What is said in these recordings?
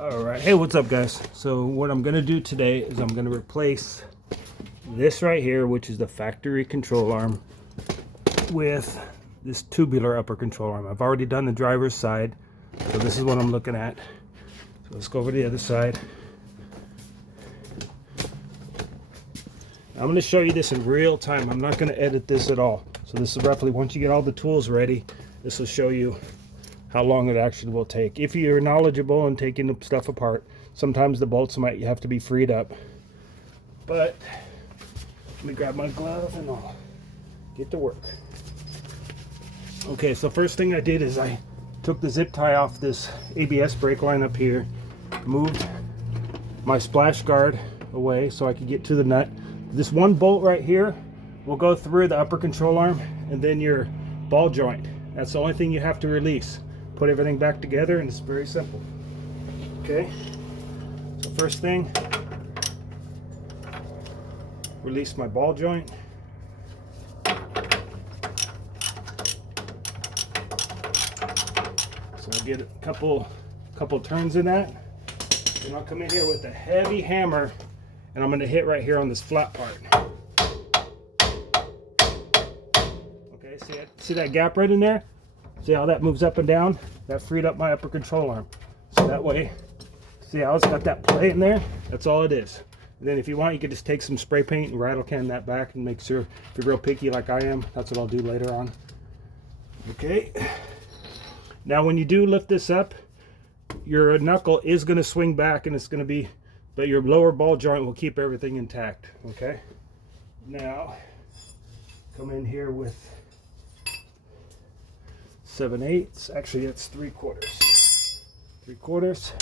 All right, hey, what's up guys? So what I'm gonna do today is I'm gonna replace this right here, which is the factory control arm, with this tubular upper control arm. I've already done the driver's side, so this is what I'm looking at. So let's go over to the other side. I'm gonna show you this in real time. I'm not gonna edit this at all. So this is roughly, once you get all the tools ready, this will show you how long it actually will take. If you're knowledgeable in taking the stuff apart, sometimes the bolts might have to be freed up. But let me grab my glove and I'll get to work. Okay, so first thing I did is I took the zip tie off this ABS brake line up here, moved my splash guard away so I could get to the nut. This one bolt right here will go through the upper control arm and then your ball joint. That's the only thing you have to release. Put everything back together and it's very simple. Okay, so first thing, release my ball joint. So I'll get a couple turns in that. Then I'll come in here with a heavy hammer and I'm going to hit right here on this flat part. Okay, see that gap right in there? See how that moves up and down? That freed up my upper control arm. So that way, see how it's got that play in there? That's all it is. And then if you want, you could just take some spray paint and rattle can that back and make sure, if you're real picky like I am, that's what I'll do later on. Okay. Now when you do lift this up, your knuckle is going to swing back and it's going to be, but your lower ball joint will keep everything intact. Okay. Now, come in here with 7/8. Actually, it's 3/4. 3/4.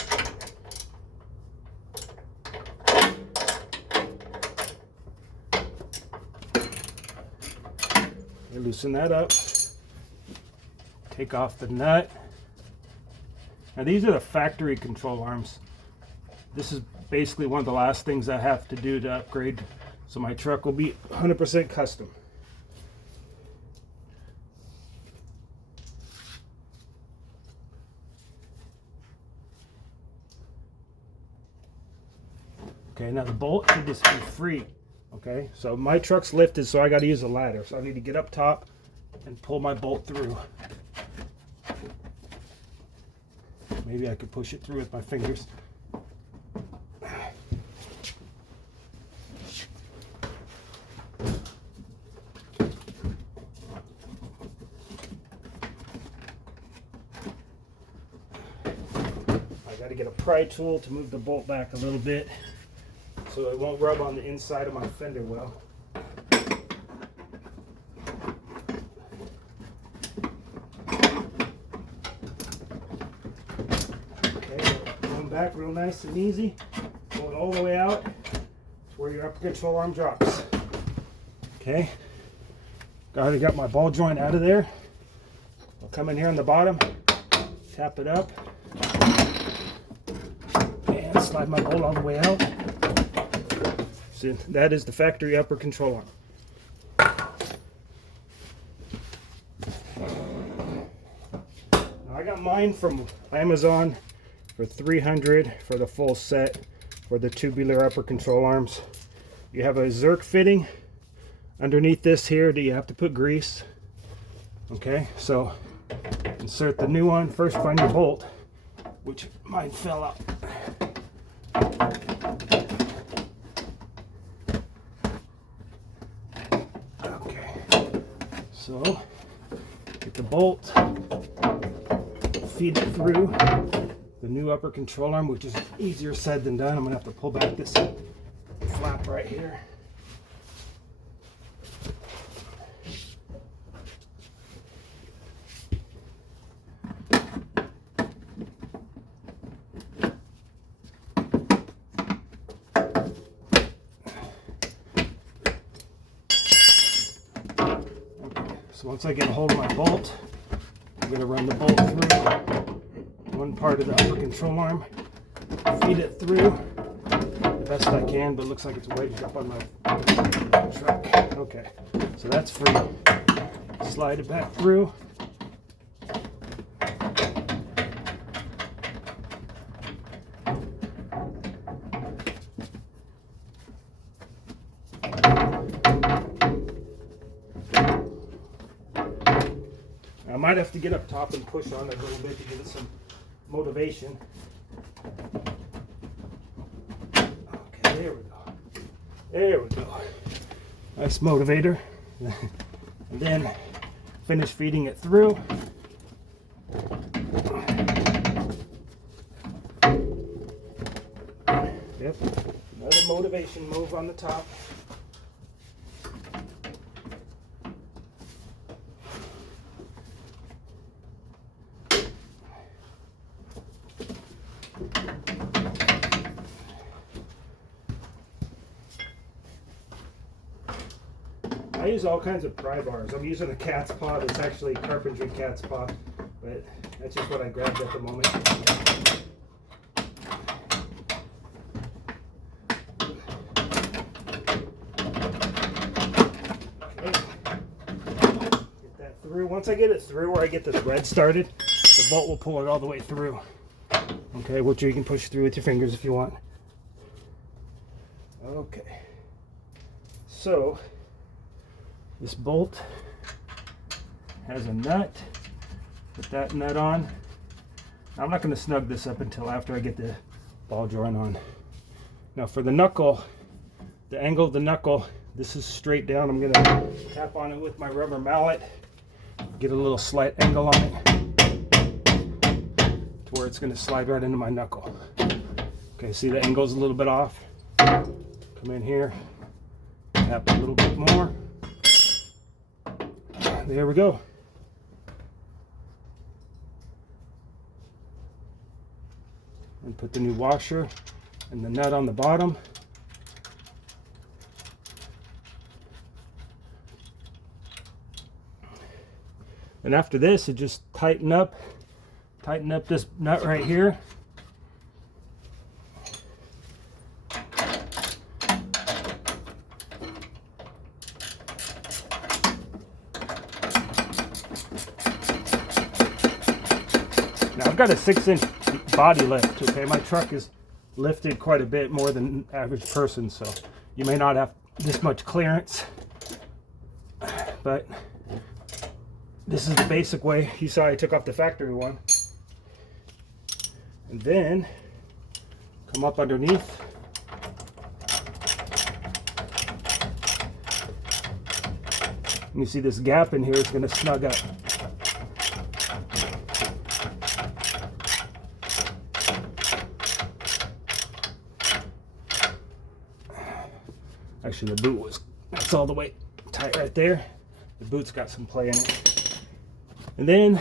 Loosen that up. Take off the nut. Now these are the factory control arms. This is basically one of the last things I have to do to upgrade, so my truck will be 100% custom. Okay, now the bolt should just be free. Okay, so my truck's lifted, so I got to use a ladder. So I need to get up top and pull my bolt through. Maybe I could push it through with my fingers. I got to get a pry tool to move the bolt back a little bit, so it won't rub on the inside of my fender well. Okay, going back real nice and easy, going all the way out to where your upper control arm drops. Okay, already got my ball joint out of there. I'll come in here on the bottom, tap it up, and slide my bolt all the way out. So that is the factory upper control arm. Now I got mine from Amazon for $300 for the full set for the tubular upper control arms. You have a Zerk fitting underneath this here that you have to put grease. Okay, so insert the new one. First find your bolt, which mine fell out. So, get the bolt, feed it through the new upper control arm, which is easier said than done. I'm going to have to pull back this flap right here. So once I get a hold of my bolt, I'm going to run the bolt through one part of the upper control arm, feed it through the best I can, but it looks like it's wedged up on my truck. Okay, so that's free. Slide it back through. might have to get up top and push on it a little bit to give it some motivation. Okay, there we go. There we go. Nice motivator. And then finish feeding it through. Yep, another motivation move on the top. I use all kinds of pry bars. I'm using a cat's paw. It's actually a carpentry cat's paw, but that's just what I grabbed at the moment. Once I get it through where I get the thread started, the bolt will pull it all the way through. Okay, which you can push through with your fingers if you want. Okay, so this bolt has a nut. Put that nut on. I'm not going to snug this up until after I get the ball joint on. Now for the knuckle, the angle of the knuckle, this is straight down. I'm going to tap on it with my rubber mallet. Get a little slight angle on it to where it's going to slide right into my knuckle. Okay, see the angle's a little bit off. Come in here, tap a little bit more. There we go. And put the new washer and the nut on the bottom. And after this, it just tighten up this nut right here. Now I've got a 6-inch body lift, okay? My truck is lifted quite a bit more than average person, so you may not have this much clearance, but this is the basic way. You saw I took off the factory one. And then come up underneath. And you see this gap in here is going to snug up. Actually, the boot that's all the way tight right there. The boot's got some play in it. And then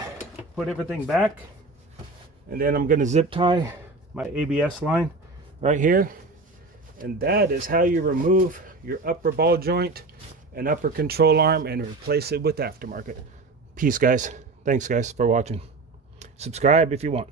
put everything back, and then I'm going to zip tie my ABS line right here. And that is how you remove your upper ball joint and upper control arm and replace it with aftermarket. Peace, guys. Thanks, guys, for watching. Subscribe if you want.